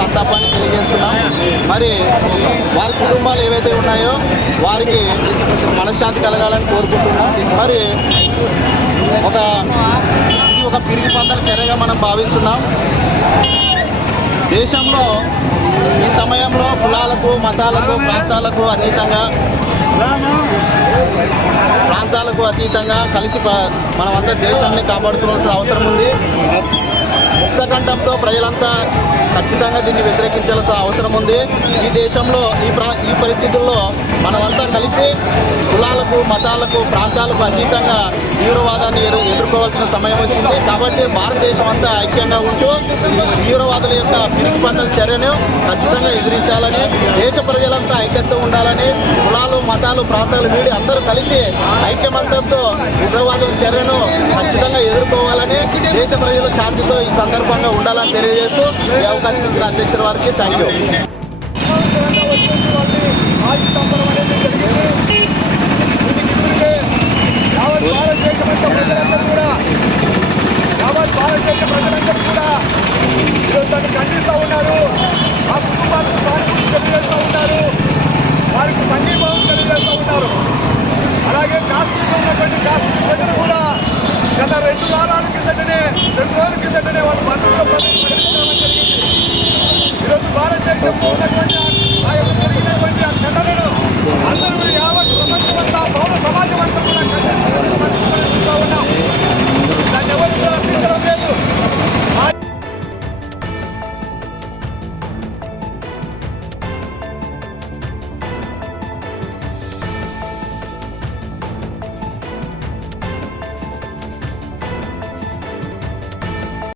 సంతాపాన్ని తెలియజేస్తున్నాం. మరి వారి కుటుంబాలు ఏవైతే ఉన్నాయో వారికి మనశ్శాంతి కలగాలని కోరుకుంటున్నాం. మరి ఇది ఒక పిరికి పందల చర్యగా మనం భావిస్తున్నాం. దేశంలో ఈ సమయంలో కులాలకు, మతాలకు, ప్రాంతాలకు అతీతంగా కలిసి మనమంతా దేశాన్ని కాపాడుకోవాల్సిన అవసరం ఉంది. ముక్తకంఠంతో ప్రజలంతా ఖచ్చితంగా దీన్ని వ్యతిరేకించాల్సిన అవసరం ఉంది. ఈ దేశంలో ఈ పరిస్థితుల్లో మనమంతా కలిసి కులాలకు, మతాలకు, ప్రాంతాలకు అతీతంగా తీవ్రవాదాన్ని ఎదుర్కోవాల్సిన సమయం వచ్చింది. కాబట్టి భారతదేశం అంతా ఐక్యంగా ఉంటూ తీవ్రవాదుల యొక్క పిరికి పందల చర్యను ఖచ్చితంగా ఎదిరించాలని, దేశ ప్రజలంతా ఐక్యతతో ఉండాలని, కులాలు, మతాలు, ప్రాంతాలు వీడి అందరూ కలిసి ఐక్యమత్యంతో ఉగ్రవాదుల చర్యను ఖచ్చితంగా ఎదుర్కోవాలని, దేశ ప్రజలు శాంతితో ఈ సందర్భంగా ఉండాలని తెలియజేస్తూ ఈ అవకాశం ఇచ్చిన అధ్యక్షుల వారికి థ్యాంక్ యూ. ప్రజలందరూ కూడా ఈరోజు దాన్ని ఖండిస్తూ ఉన్నారు. ఆ కుటుంబాలకు సానుభూతి తెలియజేస్తూ ఉన్నారు, వారికి సంఘీభావం తెలియజేస్తూ ఉన్నారు. అలాగే కాశ్మీర్లో ఉన్నటువంటి కాశ్మీర్ ప్రజలు కూడా గత 2 రోజుల కిందటనే వాళ్ళు బంధువుల ప్రకటించడం జరిగింది. ఈరోజు భారతదేశంలో ఉన్నటువంటి